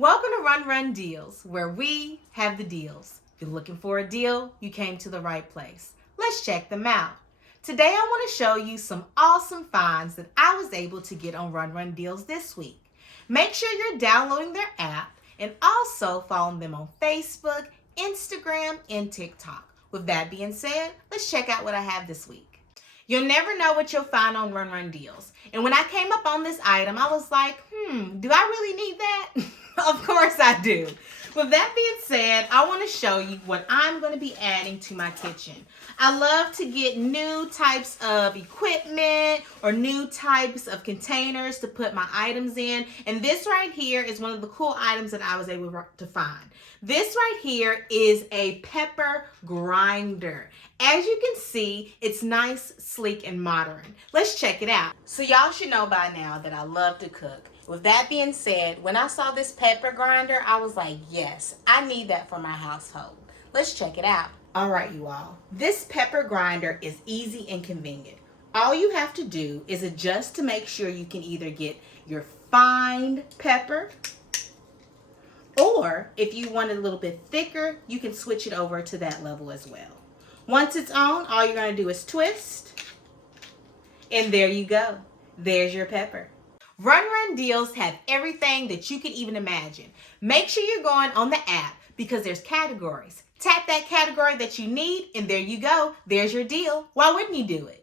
Welcome to Run Deals, where we have the deals. If you're looking for a deal, you came to the right place. Let's check them out. Today I want to show you some awesome finds that I was able to get on Run Deals this week. Make sure you're downloading their app and also following them on Facebook, Instagram, and TikTok. With that being said, let's check out what I have this week. You'll never know what you'll find on Run Deals. And when I came up on this item, I was like, do I really need that? Of course I do. With that being said, I want to show you what I'm going to be adding to my kitchen. I love to get new types of equipment or new types of containers to put my items in. And this right here is one of the cool items that I was able to find. This right here is a pepper grinder. As you can see, it's nice, sleek, and modern. Let's check it out. So y'all should know by now that I love to cook. With that being said, when I saw this pepper grinder, I was like, yes, I need that for my household. Let's check it out. All right, you all. This pepper grinder is easy and convenient. All you have to do is adjust to make sure you can either get your fine pepper, or if you want it a little bit thicker, you can switch it over to that level as well. Once it's on, all you're going to do is twist, and there you go. There's your pepper. Run Deals have everything that you could even imagine. Make sure you're going on the app because there's categories. Tap that category that you need, and there you go. There's your deal. Why wouldn't you do it?